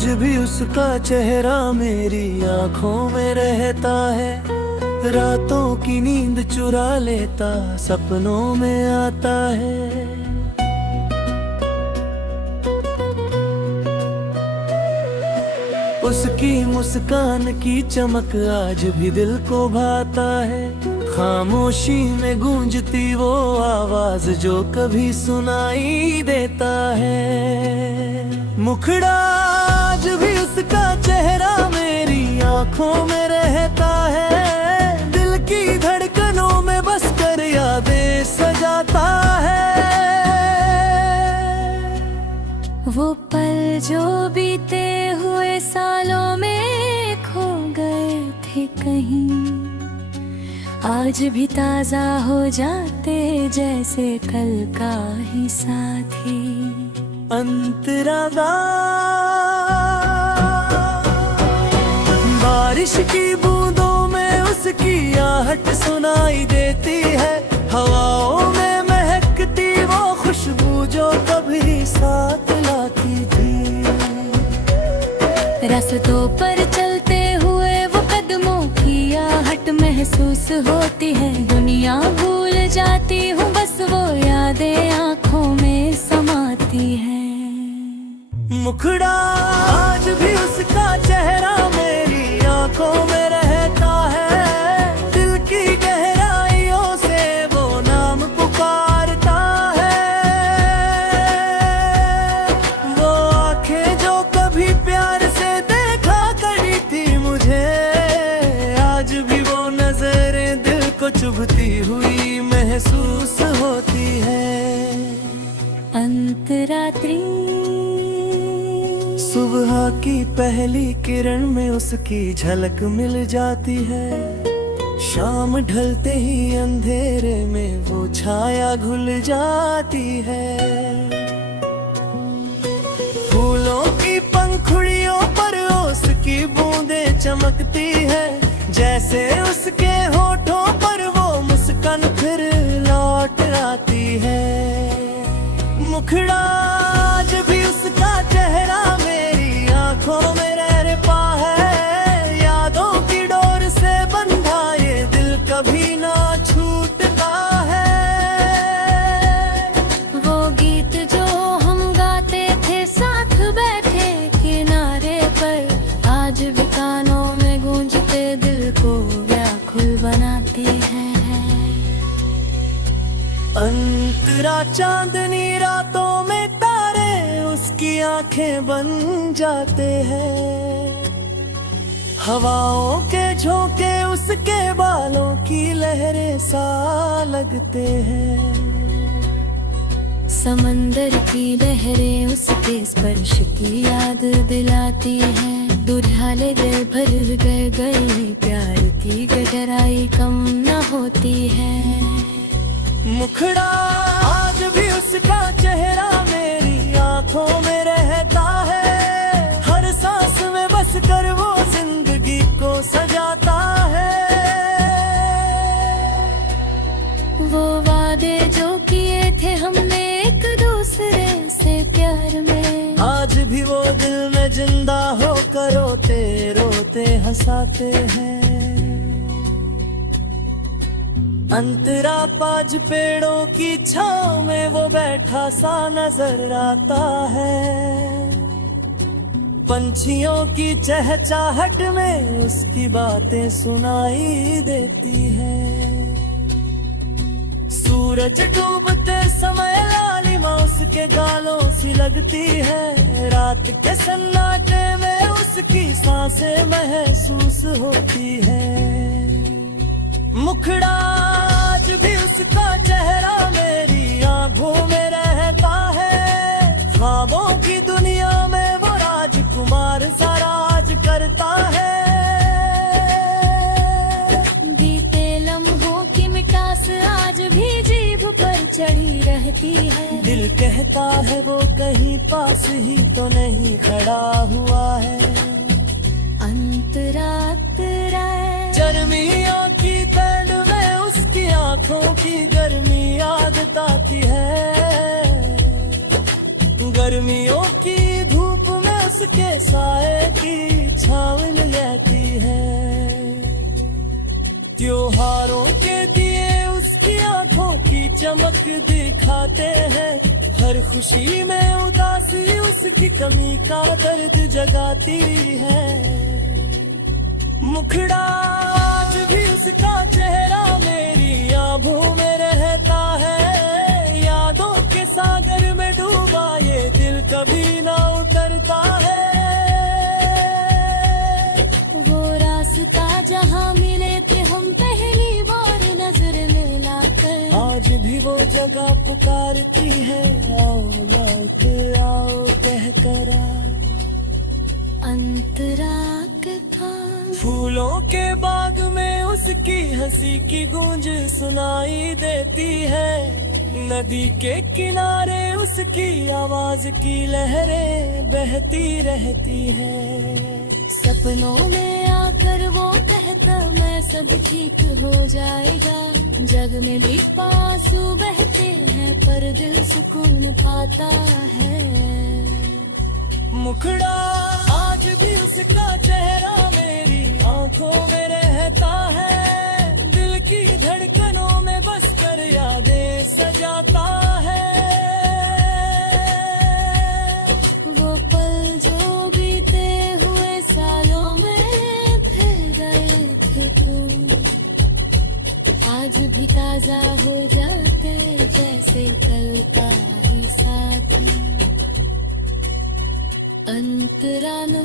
आज भी उसका चेहरा मेरी आंखों में रहता है। रातों की नींद चुरा लेता, सपनों में आता है। उसकी मुस्कान की चमक आज भी दिल को भाता है। खामोशी में गूंजती वो आवाज जो कभी सुनाई देता है। मुखड़ा आज भी उसका चेहरा मेरी आंखों में रहता है। दिल की धड़कनों में बस कर यादें सजाता है। वो पल जो बीते हुए सालों में खो गए थे कहीं, आज भी ताजा हो जाते जैसे कल का ही साथी। अंतरागा बारिश की बूंदों में उसकी आहट सुनाई देती है। हवाओं में महकती वो खुशबू जो कभी साथ लाती थी। रास्तों पर चलते हुए वो कदमों की आहट महसूस होती है। दुनिया भूल जाती हूँ, बस वो यादें आँखों में समाती हैं। मुखड़ा आज भी उसका चेहरा मेरी आंखों में रहता है। दिल की गहराइयों से वो नाम पुकारता है। वो आंखें जो कभी प्यार से देखा करती थी मुझे, आज भी वो नजरें दिल को चुभती हुई महसूस होती है। अंतरात्रि सुबह की पहली किरण में उसकी झलक मिल जाती है। शाम ढलते ही अंधेरे में वो छाया घुल जाती है। फूलों की पंखुड़ियों पर उसकी बूंदें चमकती है। जैसे उसके होठों पर वो मुस्कान फिर लौट आती है। मुखड़ा आज भी उसका चेहरा मेरी आंखों में रहता है। यादों की डोर से बंधा ये दिल कभी ना छूटता है। वो गीत जो हम गाते थे साथ बैठे किनारे पर, आज भी कानों में गूंजते दिल को व्याकुल बनाती हैं। अंतरा चांदनी रातों में तारे उसकी आंखें बन जाते हैं। हवाओं के झोंके उसके बालों की लहरें सा लगते हैं। समंदर की लहरें उसके स्पर्श की याद दिलाती हैं। दुर्हाले गए भर गए प्यार की गहराई कम न होती है। मुखड़ा आज भी उसका चेहरा मेरी आंखों में रहता है। हर सांस में बस कर वो जिंदगी को सजाता है। वो वादे जो किए थे हमने एक दूसरे से प्यार में, आज भी वो दिल में जिंदा होकर रोते रोते हंसाते हैं। अंतरा पांच पेड़ों की छांव में वो बैठा सा नजर आता है। पंछियों की चहचहाहट में उसकी बातें सुनाई देती है। सूरज डूबते समय लालिमा उसके गालों सी लगती है। रात के सन्नाटे में उसकी सांसें महसूस होती है। मुखड़ा आज भी उसका चेहरा मेरी आंखों में रहता है। ख्वाबों की दुनिया में वो राजकुमार सा राज करता है। बीते लम्हों की मिठास आज भी जीभ पर चढ़ी रहती है। दिल कहता है वो कहीं पास ही तो नहीं खड़ा हुआ है। अंतरा गर्मियों की ठंड में उसकी आंखों की गर्मी याद आती है। गर्मियों की धूप में उसके साए की छाँव रहती है। त्योहारों के दिए उसकी आंखों की चमक दिखाते हैं। हर खुशी में उदासी उसकी कमी का दर्द जगाती है। मुखड़ा आज भी उसका चेहरा मेरी आंखों में रहता है। यादों के सागर में डूबा ये दिल कभी ना उतरता है। वो रास्ता जहाँ मिले थे हम पहली बार नजर मिलाकर, आज भी वो जगह पुकारती है, आओ लौट आओ कहकर। अंतरा कथा। फूलों के बाग में उसकी हंसी की गूंज सुनाई देती है। नदी के किनारे उसकी आवाज की लहरें बहती रहती है। सपनों में आकर वो कहता मैं सब ठीक हो जाएगा। जग में भी आंसू बहते हैं पर दिल सुकून पाता है। मुखड़ा आज भी उसका चेहरा मेरी आंखों में रहता है। दिल की धड़कनों में बसकर यादें सजाता है। वो पल जो बीते हुए सालों में फिर गए थे तुम, आज भी ताजा हो जाते जैसे कल का ही साथ। अंतरालो।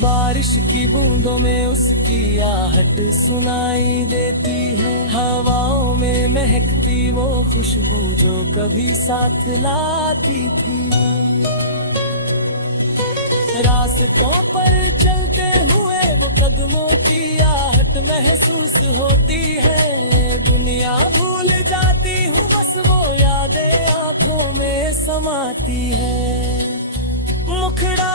बारिश की बूंदों में उसकी आहट सुनाई देती है। हवाओं में महकती वो खुशबू जो कभी साथ लाती थी। रास्तों पर चलते हुए वो कदमों की आहट महसूस होती है। दुनिया भूल जाती हूँ बस वो यादें आंखों में समाती है। मुखड़ा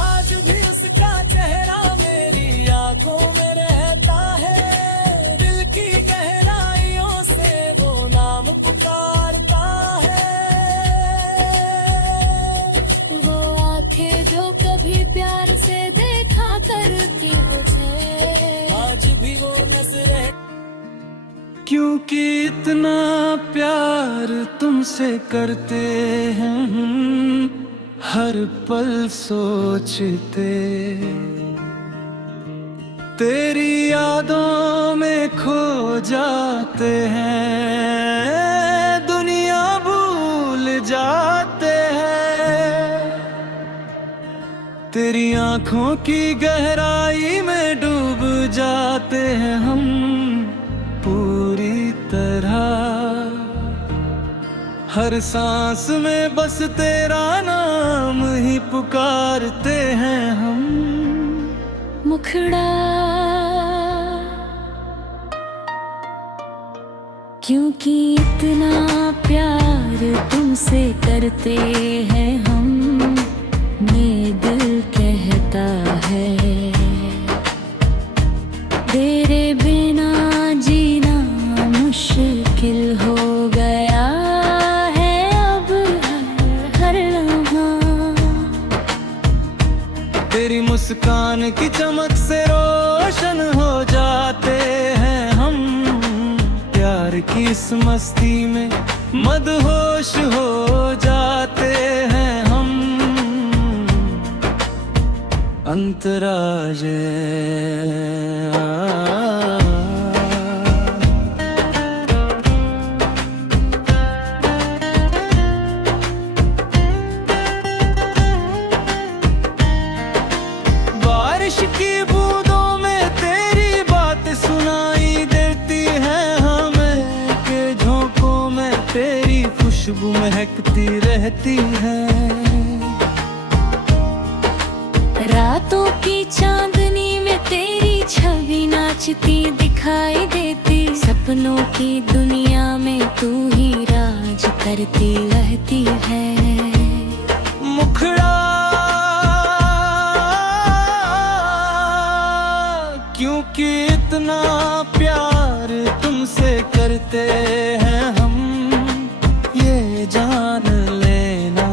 आज भी उसका चेहरा मेरी आंखों में रहता है। दिल की गहराइयों से वो नाम पुकारता है। वो आंखें जो कभी प्यार से देखा करती मुझे, आज भी वो नजरें। क्योंकि इतना प्यार तुमसे करते हैं हर पल सोचते। तेरी यादों में खो जाते हैं। दुनिया भूल जाते हैं। तेरी आंखों की गहराई में डूब जाते हैं हम पूरी तरह। हर सांस में बस तेरा नाम ही पुकारते हैं हम। मुखड़ा। क्योंकि इतना प्यार तुमसे करते हैं हम, मेरा दिल कहता है तेरे बिना जीना मुश्किल हो गया है अब हर लम्हा। तेरी मुस्कान की चमक से रोशन हो जाते हैं हम। प्यार की इस मस्ती में मदहोश हो जाते हैं हम। अंतराज। बारिश की बूंदों में तेरी बात सुनाई देती है हमें। के झोंकों में तेरी खुशबू महकती रहती है। रातों की चांदनी में तेरी छवि नाचती दिखाई देती। सपनों की दुनिया में तू ही राज करती रहती है। मुखड़ा। क्योंकि इतना प्यार तुमसे करते हैं हम, ये जान लेना।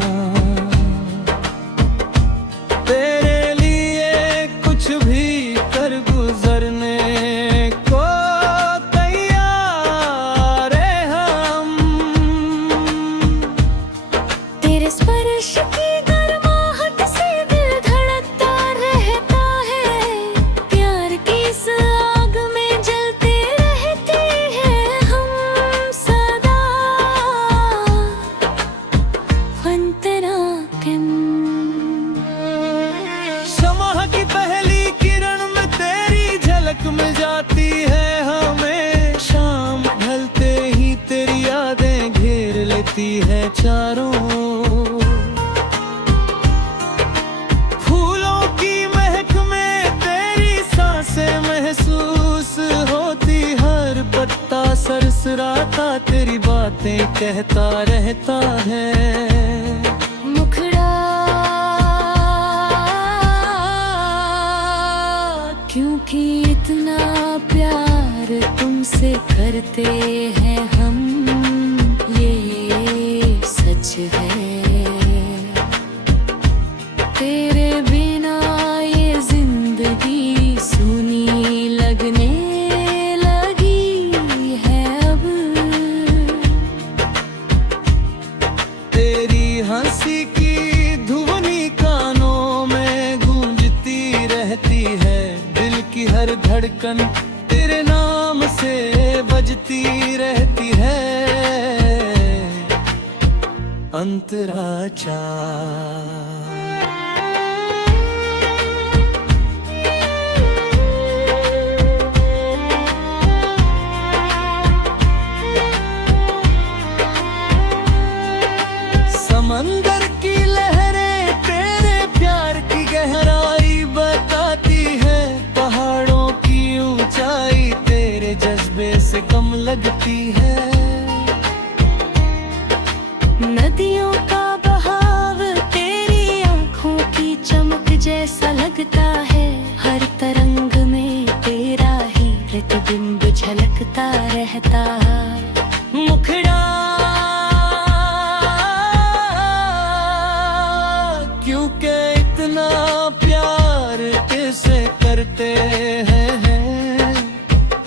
तेरे स्पर्श की गर्माहट से दिल धड़कता रहता है, प्यार की इस आग में जलते रहते हैं हम सदा। अंतरात्म शमा की पहली किरण में तेरी झलक मिल जाती है हमें, शाम ढलते ही तेरी यादें घेर लेती है चारों। फूलों की महक में तेरी सांसें महसूस होती, हर पत्ता सरसराता तेरी बातें कहता रहता है। मुखड़ा क्योंकि इतना प्यार तुमसे करते हैं हम, ये सच है। तेरे बिना ये जिंदगी सूनी लगने लगी है अब। तेरी हंसी की धुनी कानों में गूंजती रहती है, दिल की हर धड़कन तेरे नाम से बजती रहती है। अंतराचार समंदर की लहरें तेरे प्यार की गहराई बताती है, पहाड़ों की ऊंचाई तेरे जज्बे से कम लगती है। नदियों का बहाव तेरी आंखों की चमक जैसा लगता है, हर तरंग में तेरा ही प्रतिबिंब झलकता रहता। मुखड़ा क्योंकि इतना प्यार कैसे करते हैं,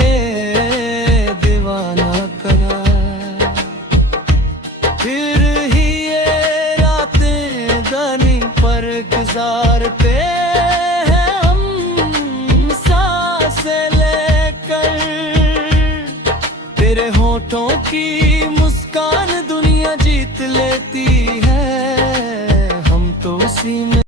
ए दीवाना करा। फिर ही ये रातें दानी पर गुजारते हैं हम सांसें लेकर। तेरे होठों की मुस्कान दुनिया जीत लेती है, हम तो उसी में